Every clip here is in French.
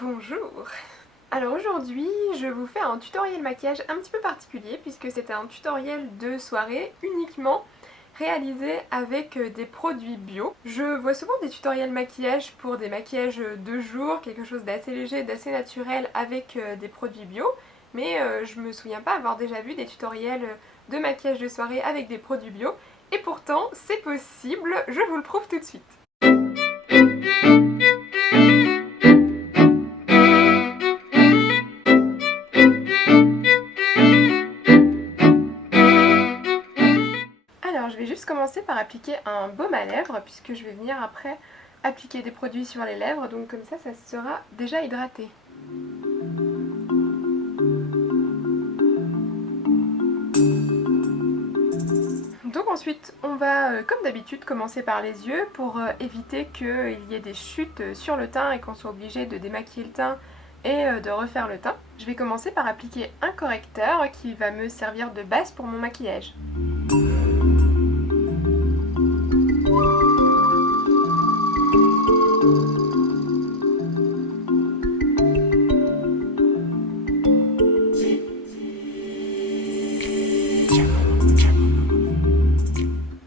Bonjour. Alors aujourd'hui, je vous fais un tutoriel maquillage un petit peu particulier puisque c'est un tutoriel de soirée uniquement réalisé avec des produits bio. Je vois souvent des tutoriels maquillage pour des maquillages de jour, quelque chose d'assez léger, d'assez naturel avec des produits bio, mais je me souviens pas avoir déjà vu des tutoriels de maquillage de soirée avec des produits bio, et pourtant c'est possible, je vous le prouve tout de suite. Alors je vais juste commencer par appliquer un baume à lèvres puisque je vais venir après appliquer des produits sur les lèvres, donc comme ça sera déjà hydraté. Donc ensuite on va comme d'habitude commencer par les yeux pour éviter qu'il y ait des chutes sur le teint et qu'on soit obligé de démaquiller le teint et de refaire le teint. Je vais commencer par appliquer un correcteur qui va me servir de base pour mon maquillage.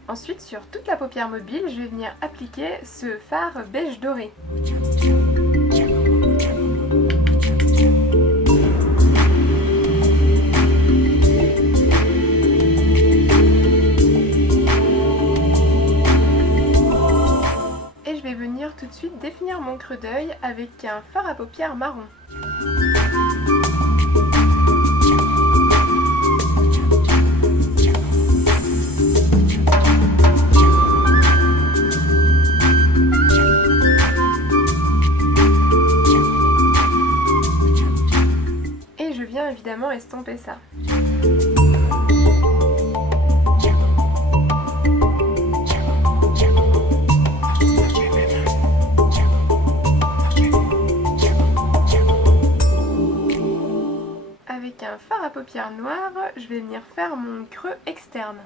Ensuite, sur toute la paupière mobile, je vais venir appliquer ce fard beige doré. Et je vais venir tout de suite définir mon creux d'œil avec un fard à paupières marron. Évidemment estomper ça. Avec un fard à paupières noir, je vais venir faire mon creux externe.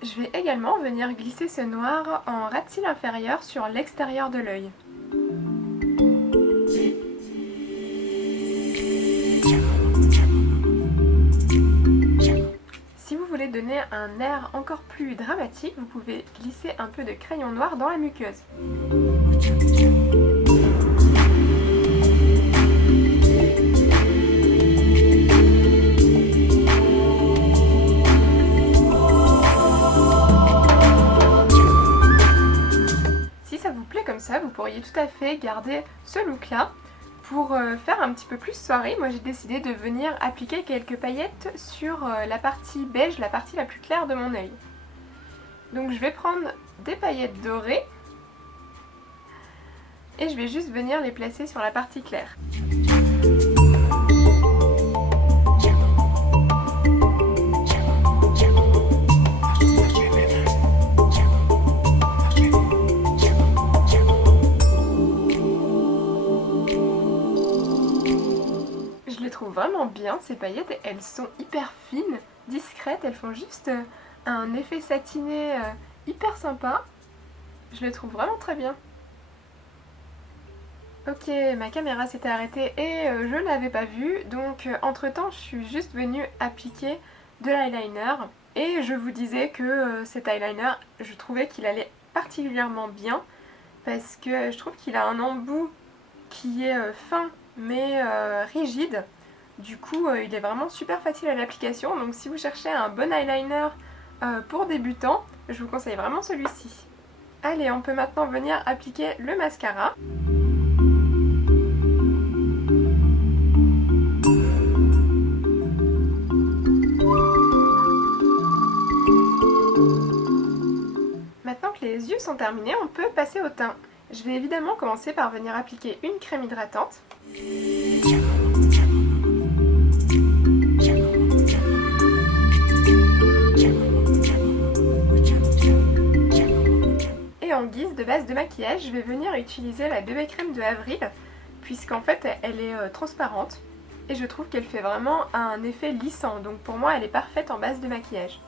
Je vais également venir glisser ce noir en ras de cils inférieur sur l'extérieur de l'œil. Si vous voulez donner un air encore plus dramatique, vous pouvez glisser un peu de crayon noir dans la muqueuse. Vous pourriez tout à fait garder ce look là pour faire un petit peu plus soirée. Moi j'ai décidé de venir appliquer quelques paillettes sur la partie beige, la partie la plus claire de mon œil. Donc je vais prendre des paillettes dorées et je vais juste venir les placer sur la partie claire. Vraiment bien ces paillettes, elles sont hyper fines, discrètes, elles font juste un effet satiné hyper sympa. Je les trouve vraiment très bien. Ok, ma caméra s'était arrêtée et je ne l'avais pas vue, donc entre temps je suis juste venue appliquer de l'eyeliner et je vous disais que cet eyeliner, je trouvais qu'il allait particulièrement bien parce que je trouve qu'il a un embout qui est fin mais rigide. Du coup, il est vraiment super facile à l'application, donc si vous cherchez un bon eyeliner pour débutants, je vous conseille vraiment celui-ci. Allez, on peut maintenant venir appliquer le mascara. produits sont terminés, on peut passer au teint. Je vais évidemment commencer par venir appliquer une crème hydratante. Et en guise de base de maquillage, je vais venir utiliser la bébé crème de Avril, puisqu'en fait elle est transparente et je trouve qu'elle fait vraiment un effet lissant, donc pour moi elle est parfaite en base de maquillage.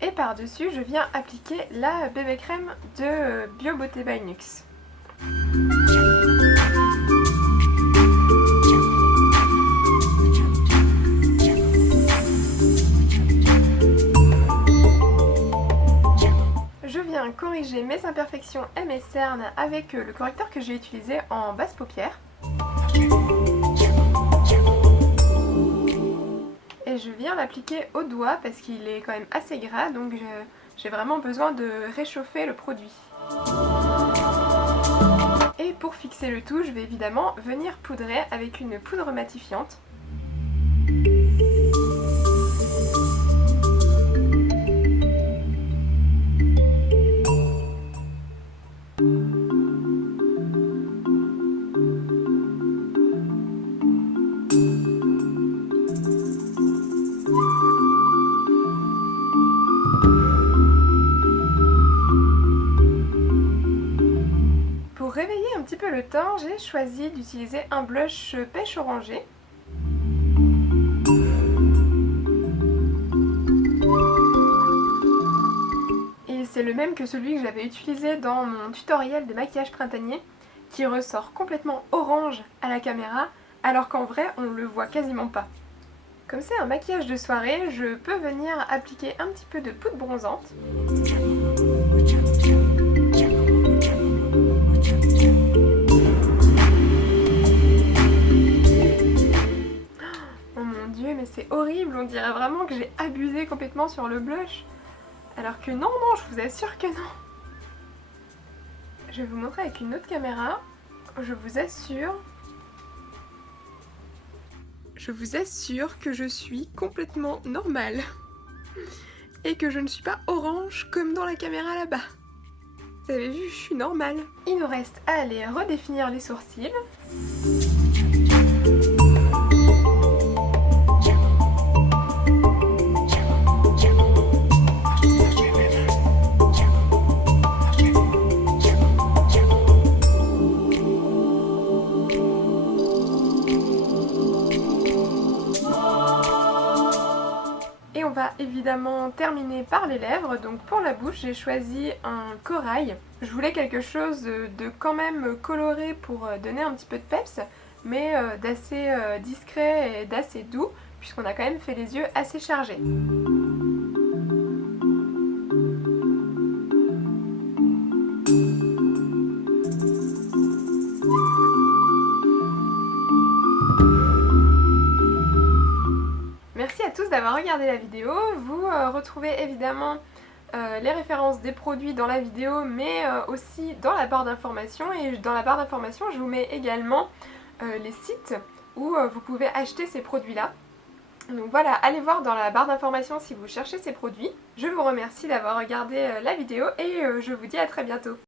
Et par-dessus, je viens appliquer la bébé crème de Bio Beauté by Nuxe. Je viens corriger mes imperfections et mes cernes avec le correcteur que j'ai utilisé en basse paupière. Et je viens l'appliquer au doigt parce qu'il est quand même assez gras, donc j'ai vraiment besoin de réchauffer le produit. Et pour fixer le tout, je vais évidemment venir poudrer avec une poudre matifiante. Pour réveiller un petit peu le teint, j'ai choisi d'utiliser un blush pêche orangée. Et c'est le même que celui que j'avais utilisé dans mon tutoriel de maquillage printanier, qui ressort complètement orange à la caméra, alors qu'en vrai on le voit quasiment pas. Comme c'est un maquillage de soirée, je peux venir appliquer un petit peu de poudre bronzante. Oh mon dieu, mais c'est horrible, on dirait vraiment que j'ai abusé complètement sur le blush. Alors que non, je vous assure que non. Je vais vous montrer avec une autre caméra. Je vous assure que je suis complètement normale. Et que je ne suis pas orange comme dans la caméra là-bas. Vous avez vu, je suis normale. Il nous reste à aller redéfinir les sourcils. On va évidemment terminer par les lèvres, donc pour la bouche j'ai choisi un corail. Je voulais quelque chose de quand même coloré pour donner un petit peu de peps, mais d'assez discret et d'assez doux, puisqu'on a quand même fait les yeux assez chargés. Merci à tous d'avoir regardé la vidéo. Vous retrouvez évidemment les références des produits dans la vidéo, mais aussi dans la barre d'informations. Et dans la barre d'informations, je vous mets également les sites où vous pouvez acheter ces produits-là. Donc voilà, allez voir dans la barre d'informations si vous cherchez ces produits. Je vous remercie d'avoir regardé la vidéo et je vous dis à très bientôt.